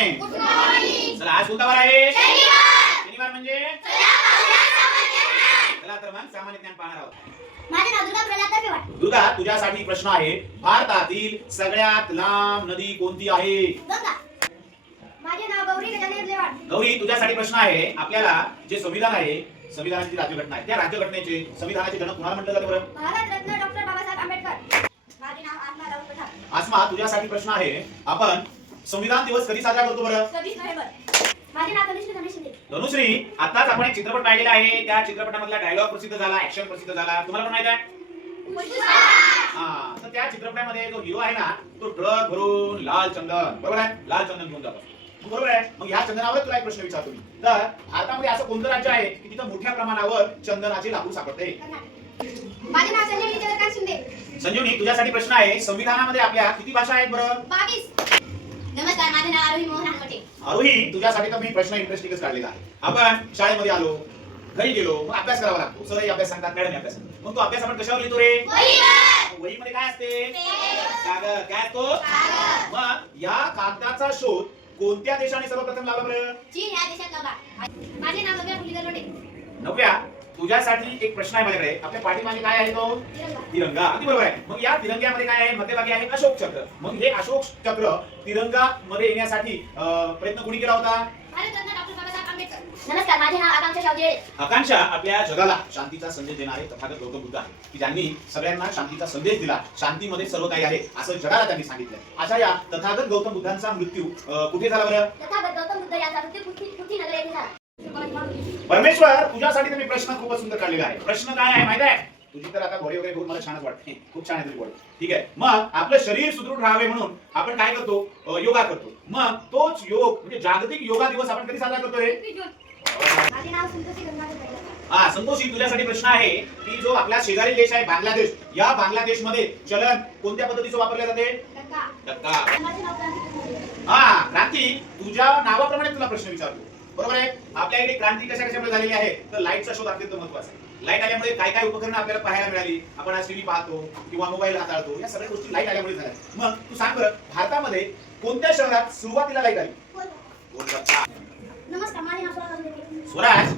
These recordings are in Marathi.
मॉर्निंग. चला आज कोणता वार आहे? शनिवार म्हणजे चला तर मग सामान्य ज्ञान पाहणार आहोत. माझे नाव दुर्गा प्रल्हाद दर्फेवाड. दुर्गा तुझ्यासाठी प्रश्न आहे. भारतातील सगळ्यात लांब नदी कोणती आहे? गंगा. माझे नाव गौरी गजानन लेवाड. गौरी तुझ्यासाठी प्रश्न आहे. आपल्याला जे संविधान आहे, संविधानाची राज्यघटना आहे, त्या राज्यघटनेचे संविधानाचे जनक कोणाला म्हटलं जातं बरं? भारत रत्न डॉक्टर बाबासाहेब आंबेडकर. माझे नाव आत्मा राऊत पठार. आसमा तुझ्यासाठी प्रश्न आहे. आपण संविधान दिवस कधी साजरा करतो बरं? 26 नोव्हेंबर. माझे नाव तनुश्री धनेश शिंदे. धनुश्री, आताच आपण एक चित्रपट पाहिलेला आहे. त्या चित्रपटामधला डायलॉग प्रसिद्ध झाला, ऍक्शन प्रसिद्ध झाला. तुम्हाला पण माहित आहे? हा, तर त्या चित्रपटामध्ये जो हिरो आहे ना, तो ट्रक भरून लाल चंदन, बरोबर आहे, लाल चंदन घेऊन जातो. बरोबर आहे. मग ह्या चंदनावर तुला एक प्रश्न विचारतो मी. तर भारतामध्ये असं कोणतं राज्य आहे की तिथं मोठ्या प्रमाणावर चंदनाचे लाकूड सापडते? माझे नाव संजीवनी चंद्रकांत शिंदे. संजीवनी तुझ्यासाठी प्रश्न आहे. संविधानामध्ये आपल्या किती भाषा आहेत बरं? 22. नमस्कार, माझे नाव आरोही मोहन हानवटे. आरोही तुझ्यासाठी तर मी प्रश्न इंटरेस्टिंगच काढलेला आहे. आपण शाळेमध्ये आलो, घरी गेलो, मग अभ्यास करावा लागतो. सरही अभ्यास सांगतात, मॅडम अभ्यास सांगतात. मग तो अभ्यास आपण कशावर लिहितो रे? वहीमध्ये काय असते? कागद. काय असतो? मग या कागदाचा शोध कोणत्या देशाने सर्वप्रथम लावला बरं? चीन या देशात लावला. माझे नाव नव्या फुलीधर लोटे. नव्या तुझ्यासाठी एक प्रश्न आहे माझ्याकडे. आपल्या पाठीमागे काय आहे तो? तिरंगा. तिरंगा. अगदी बरोबर आहे. मग या तिरंग्यामध्ये काय आहे? मध्यभागी आहे अशोक चक्र. मग हे अशोक चक्र तिरंगा मध्ये येण्यासाठी प्रयत्न कोणी केला होता? भारत रत्न डॉक्टर बाबासाहेब आंबेडकर. नमस्कार, माझे नाव आकांक्षा शावजे. आकांक्षा आपल्या जगाला शांतीचा संदेश देणारे तथागत गौतम बुद्ध आहे, की ज्यांनी सगळ्यांना शांतीचा संदेश दिला. शांतीमध्ये सर्व काही आहे असं जगाला त्यांनी सांगितलं. अशा या तथागत गौतम बुद्धांचा मृत्यू कुठे झाला बरं? तथागत गौतम बुद्ध यांचा मृत्यू पृथ्वीनगर येथे झाला. परमेश्वर तुझ्यासाठी तर मी प्रश्न खूपच सुंदर काढलेला आहे. प्रश्न काय आहे माहिती आहे? तुझी तर आता बॉडी वगैरे खूप मला छानच वाटते. खूप छान आहे तुझी बॉडी. ठीक आहे. मग आपलं शरीर सुदृढ राहावे म्हणून आपण काय करतो? योगा करतो. मग तोच योग म्हणजे जागतिक योगा दिवस आपण कधी साजरा करतोय? माझे नाव संतोषी गंगाधर बैराग. हा संतोषी तुझ्यासाठी प्रश्न आहे की जो आपला शेजारी देश आहे बांगलादेश, या बांगलादेश मध्ये चलन कोणत्या पद्धतीचं वापरले जाते? टक्का. टक्का. माझे नाव क्रांती. हा क्रांती तुझ्या नावाप्रमाणे तुला प्रश्न विचारतो. बरोबर आहे. आपल्या इकडे क्रांती कशामुळे झालेली आहे? तर लाईटचा शोध अत्यंत महत्त्वाचा आहे. लाईट आल्यामुळे काय काय उपकरणं आपल्याला पाहायला मिळाली. आपण आज टीव्ही पाहतो किंवा मोबाईल हाताळतो. या सगळ्या गोष्टी लाईट आल्यामुळे झाल्या. मग तू सांग बरं, भारतामध्ये कोणत्या शहरात सुरुवातीला लाईट आली? कोलकाता. नमस्कार, माझे नाव स्वराज देवटे. स्वराज,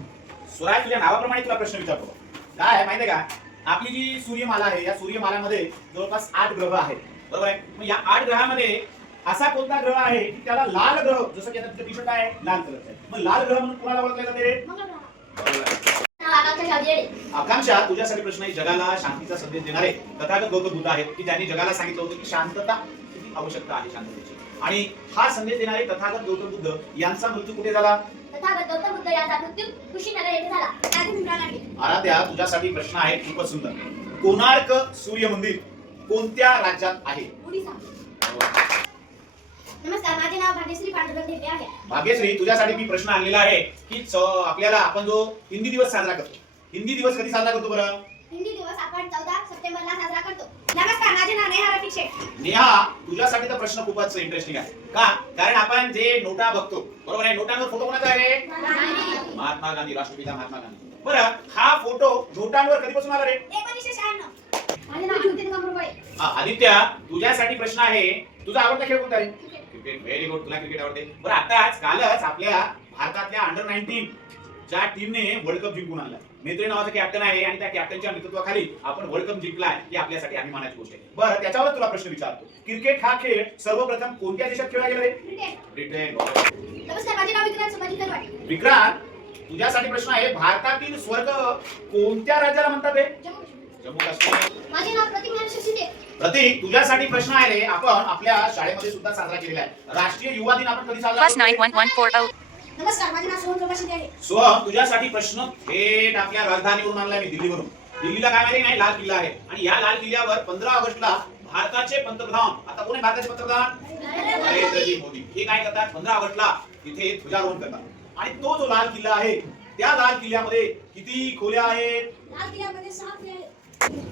स्वराज तुझ्या नावाप्रमाणे तुला प्रश्न विचारतो. काय आहे माहितीये का? आपली जी सूर्यमाला आहे, या सूर्यमालामध्ये जवळपास 8 ग्रह आहेत. बरोबर आहे. मग या 8 ग्रहामध्ये असा कोणता ग्रह आहे की त्याला लाल ग्रह, जसं की आता तुझं टी-शर्ट आहे लाल कलरचं आहे, मग लाल ग्रह म्हणून कोणाला ओळखले जाते रे? मंगळ ग्रह. बरोबर आहे. नाव आकांक्षा शावजे. आकांक्षा तुझ्यासाठी प्रश्न आहे. जगाला शांतीचा संदेश देणारे तथागत गौतम बुद्ध आहेत, की त्यांनी जगाला सांगितलं होतं की शांतता किती आवश्यकता आहे शांततेची. आणि हा संदेश देणारे तथागत गौतम बुद्ध यांचा मृत्यू कुठे झाला? तथागत गौतम बुद्ध यांचा मृत्यू कुशीनगर येथे झाला. त्याचे भीमराव लांडगे. आराध्या तुझ्यासाठी प्रश्न आहे खूपच सुंदर. कोणार्क सूर्य मंदिर कोणत्या राज्यात आहे? ओडिसा. नमस्कार, माझे नाव भाग्यश्री पांडुरंग ढेपे आहे. भाग्यश्री तुझ्यासाठी मी प्रश्न आणलेला आहे की आपल्याला आपण जो हिंदी दिवस साजरा करतो, हिंदी दिवस कधी साजरा करतो बरं? हिंदी दिवस आपण 14 सप्टेंबरला साजरा करतो. नमस्कार, माझे नाव नेहा रफिक शेख. नेहा तुझ्यासाठी तर प्रश्न खूपच इंटरेस्टिंग आहे. का? कारण आपण जे नोटा बघतो, बरोबर आहे, नोटांवर फोटो कोणाचा आहे रे? महात्मा गांधी, राष्ट्रपिता महात्मा गांधी. बरं, हा फोटो नोटांवर कधीपासून आला रे? 1996. माझे नाव ज्योती गंगूबाई. आदित्य तुझ्यासाठी प्रश्न आहे. तुझा आवडता खेळ कोणता आहे? क्रिकेट. Very good. तुला क्रिकेट आवडते. बरं, आताच कालच आपल्या भारतातल्या अंडर 19 ज्या टीमने वर्ल्ड कप जिंकून आणला, मेत्रे नावाचा कॅप्टन आहे आणि त्या कॅप्टनच्या नेतृत्वाखाली आपण वर्ल्ड कप जिंकलाय, ही आपल्यासाठी अभिमानाची गोष्ट आहे. बरं, त्याच्यावर तुला प्रश्न विचारतो. क्रिकेट हा खेळ सर्वप्रथम कोणत्या देशात खेळला गेला रे? ब्रिटन. ब्रिटन. नमस्कार, माझे नाव विक्रांत संभाजी करवाड. विक्रांत तुझ्यासाठी प्रश्न आहे. भारतातील स्वर्ग कोणत्या राज्याला म्हणतात रे? जम्मू काश्मीर. माझे नाव प्रतीक ज्ञानेश्वर शिंदे. प्रतीक तुझ्यासाठी प्रश्न आहे रे. आपण आपल्या शाळेमध्ये सुद्धा साजरा केलेला आहे. राष्ट्रीय युवा दिन आपण कधी साजरा करतो? +91140. नमस्कार, माझे नाव सोहम प्रभा शिंदे आहे. सोहम तुझ्यासाठी प्रश्न थेट आपल्या राजधानीवरून आणलाय मी, दिल्लीवरून. दिल्लीला काय माहिती नाही, लाल किल्ला आहे. आणि या लाल किल्ल्यावर 15 ऑगस्टला भारताचे पंतप्रधान, आता कोण आहे भारताचे पंतप्रधान? नरेंद्रजी मोदी. हे काय करतात? 15 ऑगस्टला तिथे ध्वजारोहण करतात. आणि तो जो लाल किल्ला आहे, त्या लाल किल्ल्यामध्ये किती खोल्या आहेत? लाल किल्ल्यामध्ये 6 खोल्या आहेत.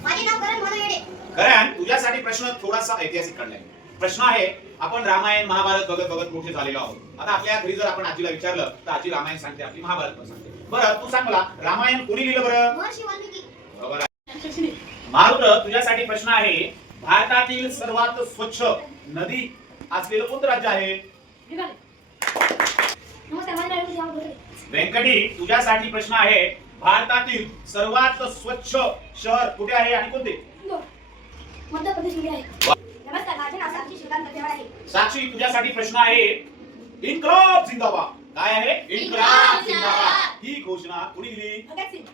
माझे नाव करण म्हणून येडे. करण तुझ्यासाठी प्रश्न थोडासा ऐतिहासिक काढलाय. प्रश्न आहे, आपण रामायण महाभारत बघत बघत मोठे झालेलो आहोत. आता आपल्या घरी जर आपण आजीला विचारलं तर आजी रामायण सांगते, आपली महाभारत पण सांगते. बरं, तू सांग मला, रामायण कोणी लिहिलं बरं? महर्षी वाल्मिकी. बरोबर आहे. मारुत तुझ्यासाठी प्रश्न आहे. भारतातील सर्वात स्वच्छ नदी असलेलं कोणतं राज्य आहे? व्यंकटी तुझ्यासाठी प्रश्न आहे भारतातील सर्वात स्वच्छ शहर कुठे आहे आणि कोणते? मध्य प्रदेशमध्ये आहे. नमस्कार, माझे नाव साक्षी श्रीकांत कटेवाड आहे. साक्षी तुझ्यासाठी प्रश्न आहे इन्कलाब जिंदाबाद. काय आहे? इन्कलाब जिंदाबाद. ही घोषणा कोणी दिली? भगत सिंग.